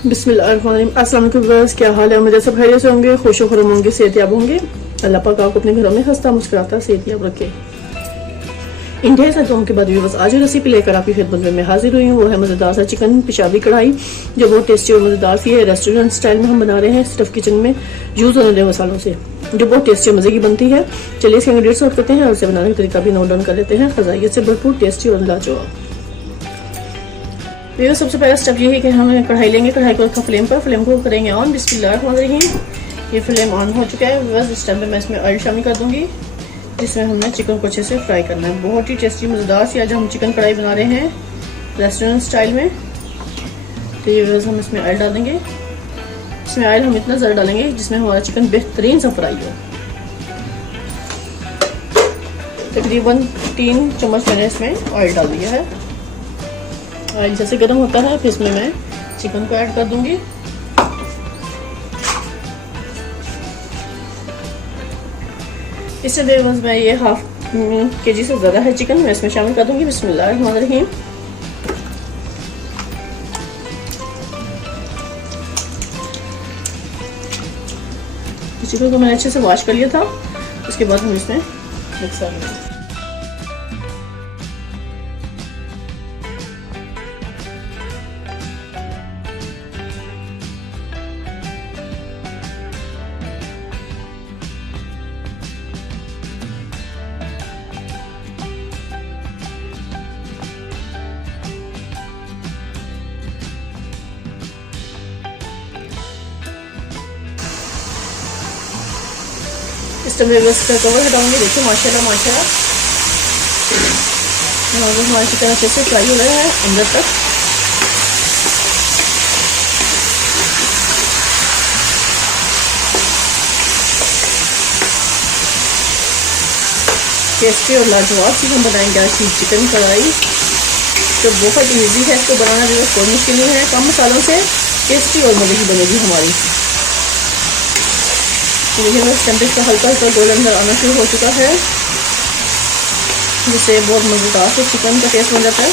बिस्मिल्लाहिर्रहमानिर्रहीम। अस्सलाम वालेकुम व्यूअर्स, क्या हाल है? उम्मीद है सब खैरियत से होंगे, खुश खुरम होंगे, सेहतयाब होंगे। अल्लाह पाक आपको अपने घरों में हंसता मुस्कुराता सेहतयाब रखे। इन ढेर सारे दुआओं के बाद व्यूअर्स आज रेसिपी लेकर आपकी खिदमत में मैं हाजिर हुई हूँ। वो है मज़ेदार सा चिकन पिशावी कढ़ाई, जो बहुत टेस्टी और मज़ेदार सी है। रेस्टोरेंट स्टाइल में हम बना रहे हैं, सिर्फ किचन में यूज़ होने वाले मसालों से, जो बहुत टेस्टी और मज़े की बनती है। चलिए इसके इंग्रेडिएंट्स नोट करते हैं और इसे बनाने का तरीका भी नोट डाउन कर लेते हैं। ग़ज़ाइयत से भरपूर, टेस्टी और लाजवाब। तो सबसे पहला स्टेप ये है कि हम कढ़ाई लेंगे, कढ़ाई को रखा फ्लेम पर, फ्लेम को करेंगे ऑन। बिस्मिल्लाहिर्रहमानिर्रहीम। ये फ्लेम ऑन हो चुका है। बस इस टाइम पे मैं इसमें ऑयल शामिल कर दूंगी, जिसमें हमने चिकन को अच्छे से फ्राई करना है। बहुत ही टेस्टी मज़ेदार सी आज हम चिकन कढ़ाई बना रहे हैं रेस्टोरेंट स्टाइल में। तो ये बस हम इसमें ऑयल डाल देंगे। इसमें ऑयल हम इतना ज़्यादा डालेंगे जिसमें हमारा चिकन बेहतरीन सा फ्राई हो। तकरीबन 3 चम्मच मैंने इसमें ऑयल डाल दिया है। ऑयल जैसे गर्म होता है फिर इसमें मैं चिकन को ऐड कर दूंगी। इससे बस मैं ये हाफ केजी से ज़्यादा है चिकन, मैं इसमें शामिल कर दूंगी। बिस्मिल्लाहिर्रहमानिर्रहीम। चिकन को मैंने अच्छे से वॉश कर लिया था, उसके बाद हम इसमें मिक्स कर लेंगे। इस टाइम मैं बस कवर हटाऊंगी। देखिए माशाल्लाह माशाल्लाह हमारा चिकन अच्छे से फ्राई हो रहा है अंदर तक। टेस्टी और लाजवाब सी हम बनाएंगे आज की चिकन कढ़ाई, तो बहुत इजी है। इसको बनाना जो कोई मुश्किल नहीं है। कम मसालों से टेस्टी और मज़े की बनेगी हमारी। देखिए बस टेम्परेचर हल्का हल्का गोल्डन आना शुरू हो चुका है, जिससे बहुत मज़ेदार से चिकन का टेस्ट बन जाता है।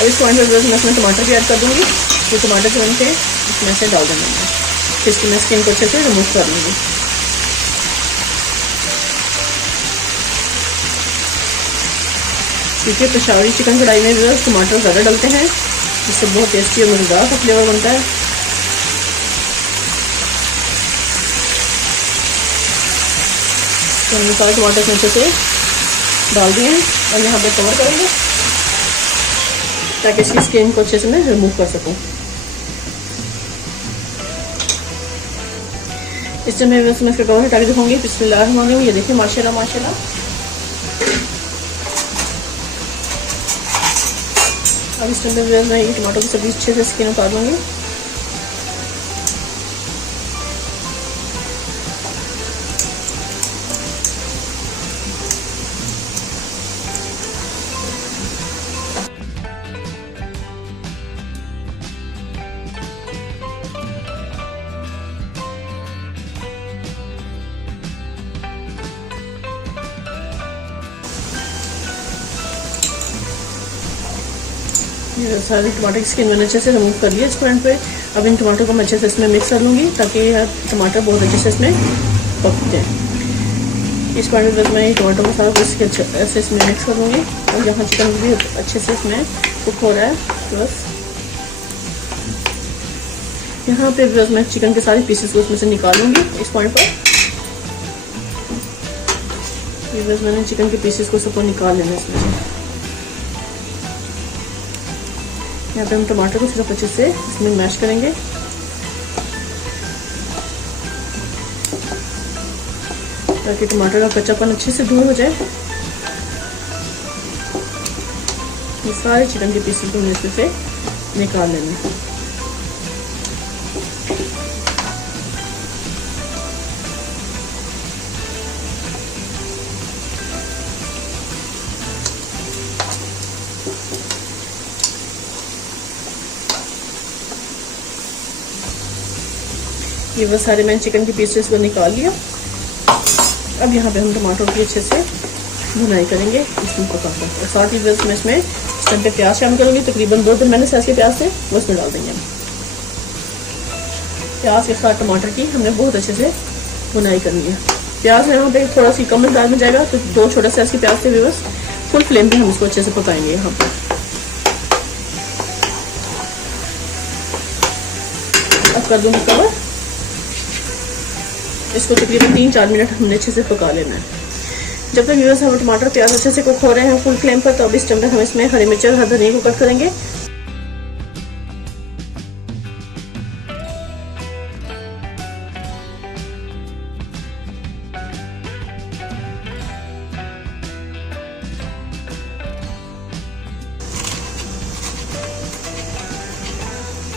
अब इस पॉइंट पर मैं इसमें टमाटर भी ऐड कर दूंगी। तो टमाटर जो इनके इसमें से डाल देंगे, फिर इसकी मैं स्किन को अच्छे से रिमूव कर लूँगी। क्योंकि पेशावरी चिकन कढ़ाई में भी टमाटर ज़्यादा डलते हैं, जिससे बहुत टेस्टी और मज़ेदार का फ्लेवर बनता है। तो हमने सारे टमाटर नीचे से डाल दिए हैं और यहाँ पे कवर करेंगे ताकि इसकी स्किन को अच्छे से मैं रिमूव कर सकूँ। इस समय मैं इसका कवर हटा के दिखाऊंगी। बिस्मिल्लाहिर्रहमानिर्रहीम। ये देखिए माशाल्लाह माशाल्लाह। अब इस टाइम पे मैं ये टमाटो की सब्जी अच्छे से स्किन उतार लूँगी। सारी टमाटर की स्किन मैंने अच्छे से रिमूव कर लिया इस पॉइंट पे। अब इन टमाटर को मैं अच्छे से इसमें मिक्स कर लूँगी ताकि टमाटर बहुत अच्छे से इसमें पक जाए। इस पॉइंट पे मैं टमाटर को सारा कुछ ऐसे इसमें मिक्स कर लूँगी। और यहाँ चिकन भी अच्छे से इसमें कुक हो रहा है। बस यहाँ पे बस मैं चिकन के सारे पीसेस को उसमें से निकालूंगी। इस पॉइंट पर ये बस मैंने चिकन के पीसेस को सबको निकाल लेना इसमें से। यहाँ पे हम टमाटर को सिर्फ अच्छे से इसमें मैश करेंगे ताकि टमाटर का कच्चापन अच्छे से दूर हो जाए। ये सारे चिकन के पीसेस को इसमें से निकाल लेंगे। ये वो सारे मैंने चिकन के पीसेस को निकाल लिया। अब यहाँ पे हम टमाटर की अच्छे से भुनाई करेंगे, इसमें पकाकर। और साथ ही बस मैं इसमें इस टाइम पे प्याज शामिल करूँगी, तकरीबन 2 मैंने साइज के प्याज थे वो इसमें डाल देंगे। प्याज के साथ टमाटर की हमने बहुत अच्छे से भुनाई करनी है। प्याज यहाँ पे थोड़ा सी कम मकदार में जाएगा, तो 2 छोटे साइज के प्याज थे बस। फुल फ्लेम पे हम इसको अच्छे से पकाएंगे। यहाँ पर अब कर दूंगी कवर। इसको तकरीबन 3-4 मिनट हमने अच्छे से पका लेना है। जब तक व्यूअर्स हम टमाटर प्याज अच्छे से कुक हो रहे हैं फुल फ्लेम पर, तो अब इस टाइम पर हम इसमें हरी मिर्च और धनिया को कट करेंगे।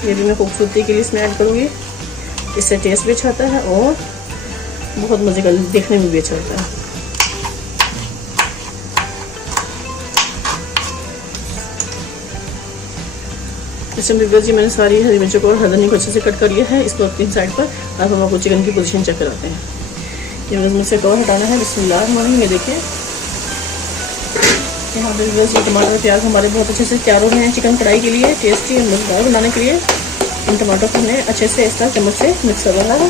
ये भी मैं खूबसूरती के लिए इसमें ऐड करूँगी, इससे टेस्ट भी अच्छा आता है और बहुत मजे का देखने में भी अच्छा लगता है। इसमें जी मैंने सारी हरी मिर्चों को और धनिया को अच्छे से कट कर लिया है। इसको अपनी साइड पर। अब हम आपको चिकन की पोजीशन चेक कराते हैं। ये बस मुझसे कवर हटाना है। बिस्मिल्लाह। ये देखिए यहाँ पे बस ये टमाटर प्याज हमारे बहुत अच्छे से तैयार हो गए हैं चिकन कढ़ाई के लिए, टेस्टी और मज़ेदार बनाने के लिए। इन टमाटर को हमें अच्छे से इस तरह चम्मच से मिक्स कर देना है।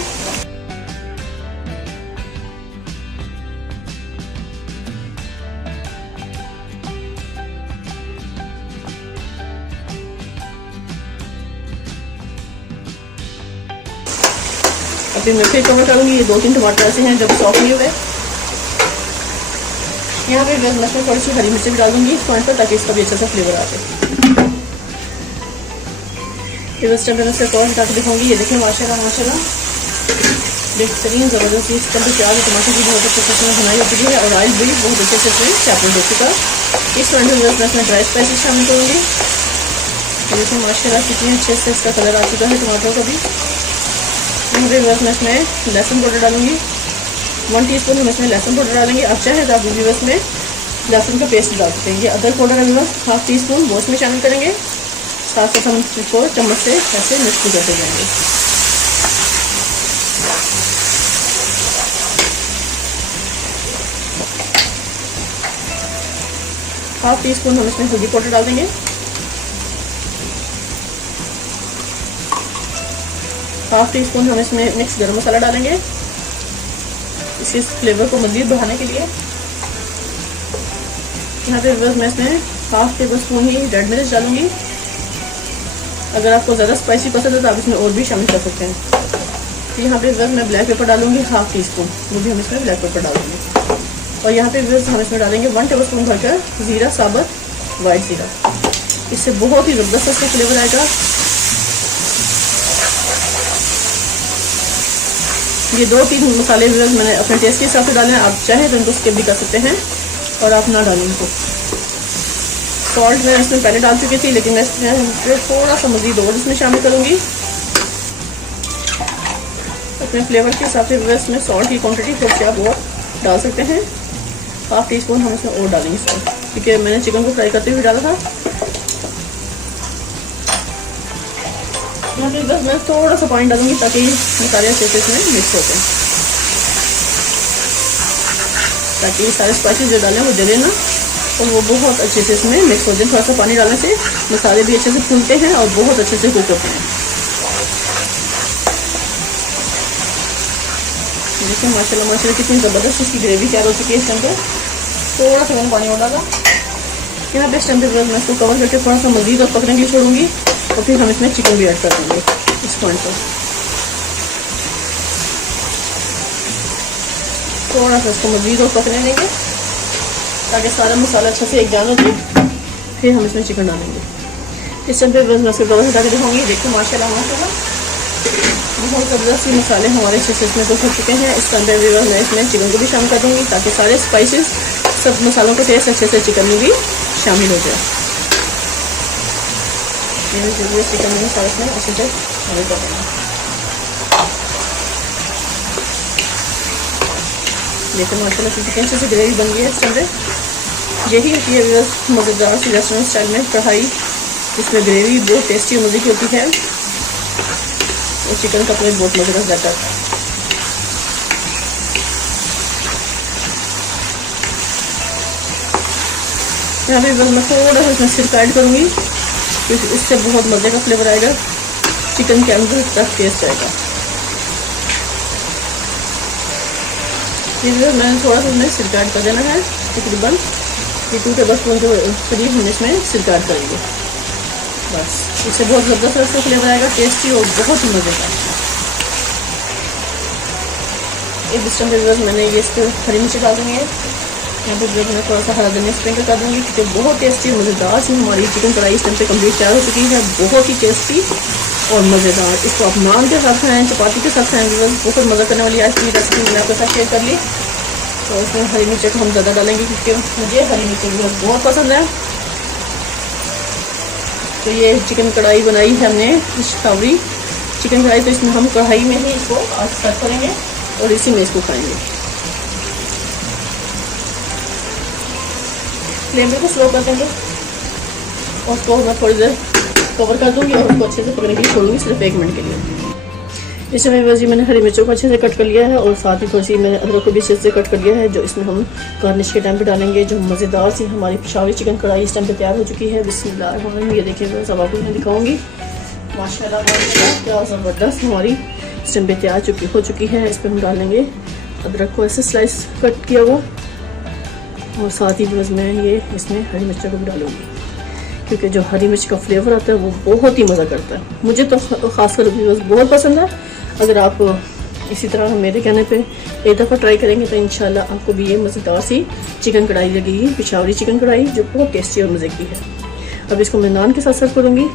अभी मैं फिर कवर करूँगी। ये 2-3 टमाटर ऐसे हैं जब सॉफ्ट नहीं हुए। यहाँ पे मैं थोड़ी सी हरी मिर्च भी डाल दूँगी इस पॉइंट पर, ताकि इसका भी अच्छा सा फ्लेवर आ जाए। फिर उस टाइम मैं इसका कवर हटा के दिखाऊंगी। ये देखिए माशाल्लाह माशाल्लाह बेहतरीन ज़बरदस्त इस टाइम पे प्याज और टमाटर की बहुत अच्छे से बनाई हो चुकी है और ऑयल भी बहुत अच्छे से सेपरेट हो चुका है। इस पॉइंट पर मैं इसमें ड्राई स्पाइसेस शामिल करूँगी। देखिए माशाल्लाह कितनी अच्छे से इसका कलर आ चुका है टमाटर का भी। यहाँ पे बस मैं इसमें लहसुन पाउडर डालूंगी। 1 टीस्पून हम इसमें लहसुन पाउडर डालेंगे। आप चाहे तो आप भी बस में लहसुन का पेस्ट डाल सकते हैं। ये अदरक पाउडर है बस 1/2 टीस्पून वो इसमें शामिल करेंगे। साथ साथ हम इसको चम्मच से ऐसे मिक्स भी करते जाएंगे। हाफ टी स्पून हम इसमें हल्दी पाउडर डाल देंगे। 1/2 टीस्पून हम इसमें मिक्स गरम मसाला डालेंगे, इसके फ्लेवर को मज़ीद बढ़ाने के लिए। यहाँ पे बस मैं इसमें 1/2 टेबल स्पून ही रेड मिर्च डालूंगी। अगर आपको ज़्यादा स्पाइसी पसंद है तो आप इसमें और भी शामिल कर सकते हैं। तो यहाँ पे बस मैं ब्लैक पेपर डालूंगी 1/2 टीस्पून, वो भी हम इसमें ब्लैक पेपर डालेंगे। और यहाँ पे बस हम इसमें डालेंगे 1 टेबल स्पून भरकर ज़ीरा साबुत वाइट ज़ीरा। इससे बहुत ही ज़बरदस्त इसका फ्लेवर आएगा। ये 2-3 मसाले मैंने अपने टेस्ट के हिसाब से डाले हैं। आप चाहें तो इनको स्किप भी कर सकते हैं और आप ना डालें इनको। सॉल्ट मैं इसमें पहले डाल चुकी थी, लेकिन मैं इसमें थोड़ा सा मज़ीद और इसमें शामिल करूँगी। अपने फ्लेवर के हिसाब से बस में सॉल्ट की क्वांटिटी थोड़ी सी आप और डाल सकते हैं। 1/2 टीस्पून हम इसमें और डालेंगे सॉल्ट, क्योंकि मैंने चिकन को फ्राई करते हुए डाला था। यहाँ पे बस मैं थोड़ा सा पानी डालूंगी ताकि मसाले अच्छे से इसमें मिक्स होते हैं, ताकि सारे स्पाइसेस जो डालें वो जले ना और वो बहुत अच्छे से इसमें मिक्स हो जाए। थोड़ा सा पानी डालने से मसाले भी अच्छे से फूलते हैं और बहुत अच्छे से कुक होते हैं। देखिए माशाल्लाह माशाल्लाह कितनी ज़बरदस्त इसकी ग्रेवी तैयार हो चुकी है। इस टाइम पर थोड़ा सा मैंने पानी और डाला। यहाँ पे इस टाइम पर मैं इसको कवर करके थोड़ा सा मज़ीद और पकने के लिए छोड़ूंगी और फिर हम इसमें चिकन भी ऐड कर देंगे इस पॉइंट पर। थोड़ा सा इसको मज़ीद और पकने देंगे ताकि सारा मसाला अच्छा से एक जान हो जाए। फिर हम इसमें चिकन डालेंगे। इस टाइम पे बस मैं इसको कवर हटा के दिखाऊंगी। देखो माशाल्लाह माशाल्लाह बहुत ज़बरदस्त मसाले हमारे अच्छे से इसमें कुक हो चुके हैं। इस टाइम पे मैं इसमें चिकन को भी शामिल कर दूँगी ताकि सारे स्पाइसेस सब मसालों का टेस्ट अच्छे से चिकन में भी शामिल हो जाए। चिकन में सारा इसमें अच्छे से शामिल कर देंगे। देखो माशाल्लाह कितनी अच्छे से ग्रेवी बन गई है। इस टाइम पे यही होती है मज़ेदार सी रेस्टोरेंट स्टाइल में कढ़ाई, जिसमें ग्रेवी बहुत टेस्टी और मज़े की होती है। और चिकन का प्लेट बहुत मजे का जाता है। यहाँ पे बस मैं थोड़ा सा इसमें सिरका ऐड करूँगी क्योंकि इससे बहुत मजे का फ्लेवर आएगा, चिकन के अंदर तक टेस्ट आएगा। मैंने थोड़ा सा इसमें सिरका ऐड कर देना है, तकरीबन 2 टेबलस्पून के करीब हम इसमें सिरका ऐड करेंगे। बस इससे बहुत ज़बरदस्त फ्लेवर आएगा, टेस्टी और बहुत ही मजे का। इस टाइम पे मैंने ये इस पर हरी मिर्ची डाल दूँगी। यहाँ पे मैं थोड़ा सा हरा धनिया स्प्रिंकल कर दूँगी क्योंकि बहुत टेस्टी और मज़ेदार सी हमारी चिकन कढ़ाई इस टाइम पे कंप्लीट तैयार हो चुकी है। बहुत ही टेस्टी और मज़ेदार। इसको आप नान के साथ खाएँ, चपाती के साथ खाएँ, बहुत मज़ा करने वाली आज की रेसिपी मैंने आपके साथ शेयर कर ली। तो इसमें हरी मिर्ची को हम ज़्यादा डालेंगे क्योंकि मुझे हरी मिर्ची बहुत पसंद है। तो ये चिकन कढ़ाई बनाई है हमने, पिशावरी चिकन कढ़ाई। तो इसमें हम कढ़ाई में ही इसको आज सर्व करेंगे और इसी में इसको खाएंगे। फ्लेम को स्लो कर देंगे और उसको मैं थोड़ी देर कवर कर दूंगी और उसको अच्छे से पकने के लिए छोड़ूंगी, सिर्फ 1 मिनट के लिए। इस समय बस जी मैंने हरी मिर्चों को अच्छे से कट कर लिया है और साथ ही थोड़ी सी मैंने अदरक को भी अच्छे से कट कर लिया है, जो इसमें हम गार्निश के टाइम पे डालेंगे। जो मज़ेदार सी हमारी पिशावरी चिकन कढ़ाई इस टाइम पे तैयार हो चुकी है। बिस्मिल्लाह, ये देखिए सब आपको मैं दिखाऊंगी। माशाल्लाह क्या ज़बरदस्त हमारी इस टाइम पे तैयार हो चुकी है। इस पर हम डालेंगे अदरक को ऐसे स्लाइस कट किया हुआ और साथ ही बस मैं ये इसमें हरी मिर्चों को भी डालूंगी क्योंकि जो हरी मिर्च का फ्लेवर आता है वो बहुत ही मज़ा करता है। मुझे तो ख़ासकर बस बहुत पसंद है। अगर आप इसी तरह मेरे कहने पे एक दफ़ा ट्राई करेंगे तो इंशाल्लाह आपको भी ये मज़ेदार सी चिकन कढ़ाई लगेगी, पिशावरी चिकन कढ़ाई, जो बहुत टेस्टी और मज़े की है। अब इसको मैं नान के साथ सर्व करूँगी।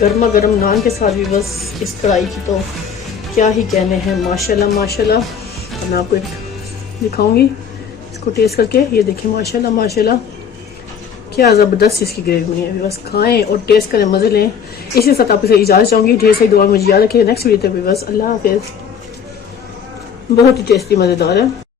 गर्मा गर्म नान के साथ भी बस इस कढ़ाई की तो क्या ही कहने हैं। माशाल्लाह माशाल्लाह। अब मैं आपको एक दिखाऊंगी इसको टेस्ट करके। ये देखिए माशाल्लाह माशाल्लाह क्या ज़बरदस्त इसकी ग्रेवी बनी है। बस खाएं और टेस्ट करें, मज़े लें। इसी साथ आपसे इजाज़त चाहूँगी। ढेर सारी दुआ मुझे याद रखिए। नेक्स्ट वीडियो तक भी बस अल्लाह हाफिज़। बहुत ही टेस्टी मज़ेदार है।